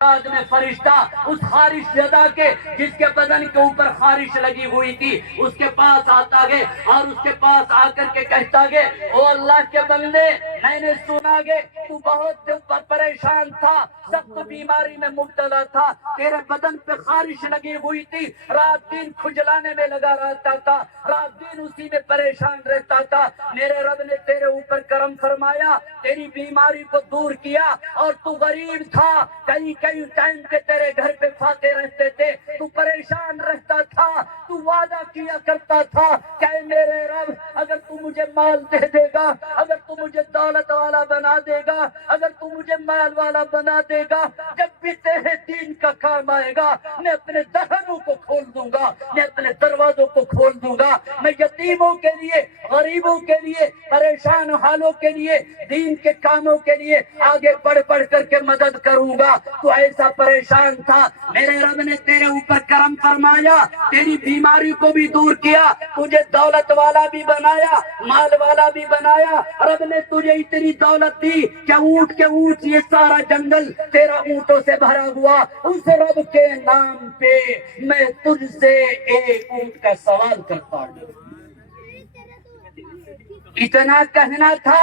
بعد میں فرشتہ اس خارش زدہ کے جس کے بدن کے اوپر خارش لگی ہوئی تھی اس کے پاس آتا گے اور اس کے پاس آ کر کے کہتا گے او اللہ کے بندے میں نے سنا گے تو بہت دل پر پریشان تھا سخت بیماری میں مبتلا تھا تیرے بدن پہ خارش لگی ہوئی تھی رات دن کھجلانے میں لگا رہتا تھا رات دن اسی میں پریشان رہتا تھا میرے رب نے تیرے اوپر کرم فرمایا تیری بیماری کو دور کیا اور تو غریب تھا کئی ٹائم کے تیرے گھر پہ فاقے رہتے تھے تو پریشان رہتا تھا تو وعدہ کیا کرتا تھا کہ میرے رب اگر تو مجھے مال دے دے گا اگر تو مجھے دولت والا بنا دے گا اگر تو مجھے مال والا بنا دے گا جب بھی تیرے دین کا کام آئے گا میں اپنے دہنوں کو کھول دوں گا میں اپنے دروازوں کو کھول دوں گا میں یتیموں کے لیے غریبوں کے لیے پریشان حالوں کے لیے دین کے کاموں کے لیے آگے بڑھ کر کے مدد کروں گا تو ایسا پریشان تھا میرے رب نے تیرے اوپر کرم فرمایا تیری بیماری کو بھی دور کیا تجھے دولت والا بھی بنایا مال والا بھی بنایا رب نے تجھے اتنی دولت دی کہ اونٹ کے اونٹ یہ سارا جنگل تیرا اونٹوں سے بھرا ہوا اس رب کے نام پہ میں تجھ سے ایک اونٹ کا سوال کرتا ہوں اتنا کہنا تھا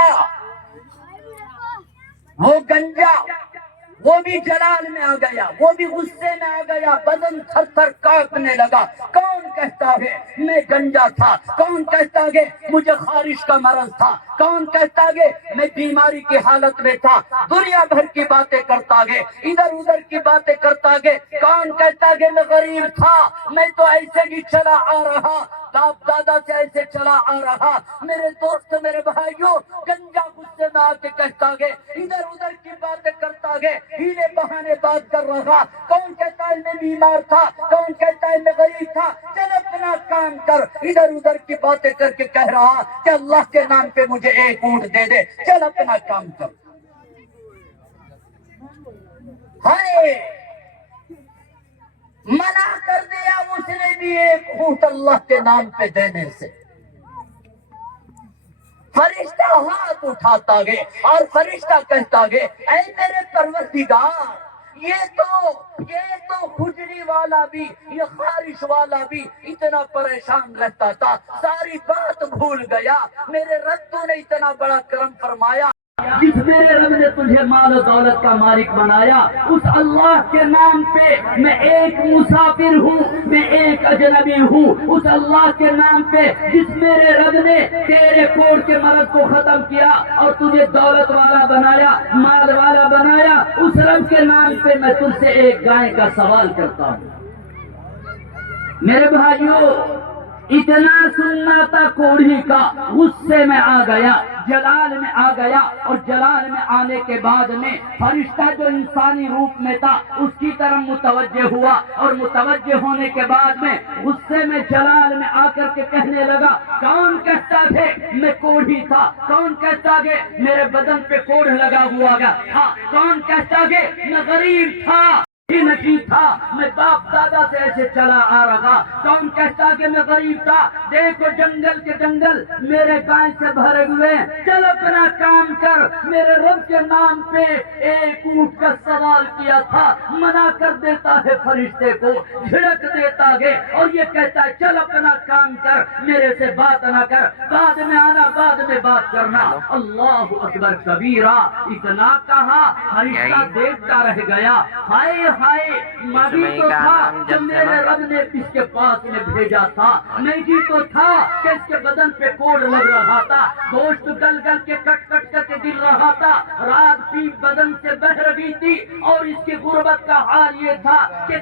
وہ گنجا وہ بھی جلال میں آ گیا وہ بھی غصے میں آ گیا بدن تھر تھر کانپنے لگا کون کہتا ہے میں گنجا تھا کون کہتا ہے مجھے خارش کا مرض تھا کون کہتا ہے میں بیماری کی حالت میں تھا دنیا بھر کی باتیں کرتا ہے ادھر ادھر کی باتیں کرتا ہے کون کہتا ہے میں غریب تھا میں تو ایسے ہی چلا آ رہا باپ دادا سے ایسے چلا آ رہا میرے دوست میرے بھائیوں گنجا غصے میں آ کے کہتا ہے ادھر ادھر کی باتیں کرتا ہے ہیلے بہانے بات کر رہا کون کہتا ہے میں بیمار تھا کون کہتا ہے میں غریب تھا چل اپنا کام کر ادھر ادھر کی باتیں کر کے کہہ رہا کہ اللہ کے نام پہ مجھے ایک اونٹ دے دے چل اپنا کام کر ہائے منع کر دیا اس نے بھی ایک اونٹ اللہ کے نام پہ دینے سے فرشتہ ہاتھ اٹھاتا گے اور فرشتہ کہتا گے اے میرے پروردگار یہ تو کھجلی والا بھی یہ خارش والا بھی اتنا پریشان رہتا تھا ساری بات بھول گیا میرے رب نے اتنا بڑا کرم فرمایا جس میرے رب نے تجھے مال و دولت کا مالک بنایا اس اللہ کے نام پہ میں ایک مسافر ہوں میں ایک اجنبی ہوں اس اللہ کے نام پہ جس میرے رب نے تیرے کوڑ کے مرض کو ختم کیا اور تجھے دولت والا بنایا مال والا بنایا اس رب کے نام پہ میں تجھ سے ایک گائے کا سوال کرتا ہوں میرے بھائیوں اتنا سننا تھا کوڑھی کا غصے میں آ گیا جلال میں آ گیا اور جلال میں آنے کے بعد میں فرشتہ جو انسانی روپ میں تھا اس کی طرف متوجہ ہوا اور متوجہ ہونے کے بعد میں غصے میں جلال میں آ کر کے کہنے لگا کون کہتا ہے میں کوڑھی تھا کون کہتا ہے میرے بدن پہ کوڑھ لگا ہوا تھا کون کہتا ہے میں غریب تھا نہیں تھا میں باپ دادا سے ایسے چلا آ رہا کون کہتا کہ میں غریب تھا دیکھو جنگل کے جنگل میرے گائے سے بھرے ہوئے چل اپنا کام کر میرے رب کے نام پہ ایک اونٹ کا سوال کیا تھا منع کر دیتا ہے فرشتے کو جھڑک دیتا ہے اور یہ کہتا ہے چل اپنا کام کر میرے سے بات نہ کر بعد میں آنا بعد میں بات کرنا اللہ اکبر کبیرہ اتنا کہا فرشتہ دیکھتا رہ گیا ہائے ہائے مجھے تو تھا جو میرے رب نے اس کے پاس میں بھیجا تھا نہیں تو تھا کہ اس کے بدن پہ کوڑ لگ رہا تھا گوشت گل گل کے کٹ کٹ کر کے گر رہا تھا رات بھی بدن سے بہ رہی تھی اور اس کی غربت کا حال یہ تھا کہ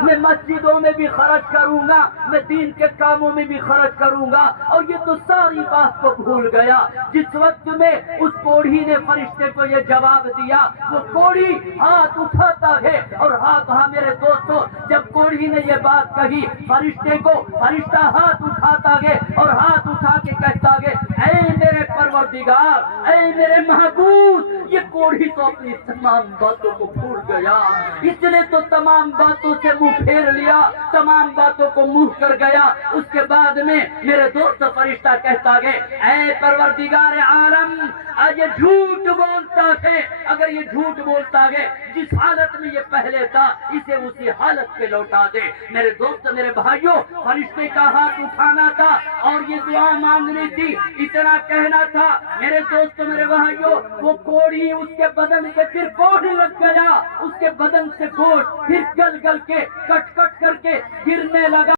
میں مسجدوں میں بھی خرچ کروں گا میں دین کے کاموں میں بھی خرچ کروں گا اور یہ تو ساری بات کو بھول گیا جس وقت میں اس کوڑھی نے فرشتے کو یہ جواب دیا وہ کوڑھی ہاتھ اٹھاتا ہے اور ہاتھ میرے دوستوں جب کوڑھی نے یہ بات کہی فرشتے کو فرشتہ ہاتھ اٹھاتا ہے اور ہاتھ اٹھا کے کہتا ہے اے میرے پروردگار اے میرے محبوب یہ کوڑھی تو اپنی تمام باتوں کو بھول گیا اس نے تو تمام باتوں سے منہ پھیر لیا، تمام باتوں کو منہ کر گیا۔ اس کے بعد میں میرے دوست فرشتہ کہتا گئے اے پروردگار عالم، آج یہ جھوٹ بولتا ہے، اگر یہ جھوٹ بولتا ہے جس حالت میں یہ پہلے تھا اسے اسی حالت پہ لوٹا دے۔ میرے دوست، میرے بھائیوں، فرشتے کا ہاتھ اٹھانا تھا اور یہ دعا مانگنی تھی، اتنا کہنا تھا۔ میرے دوست، میرے بھائیوں، وہ کوڑی اس کے بدن سے پھر کوڑ لگ گیا، اس کے بدن سے گوشت پھر گل گل کے کٹ کٹ کر کے گرنے لگا۔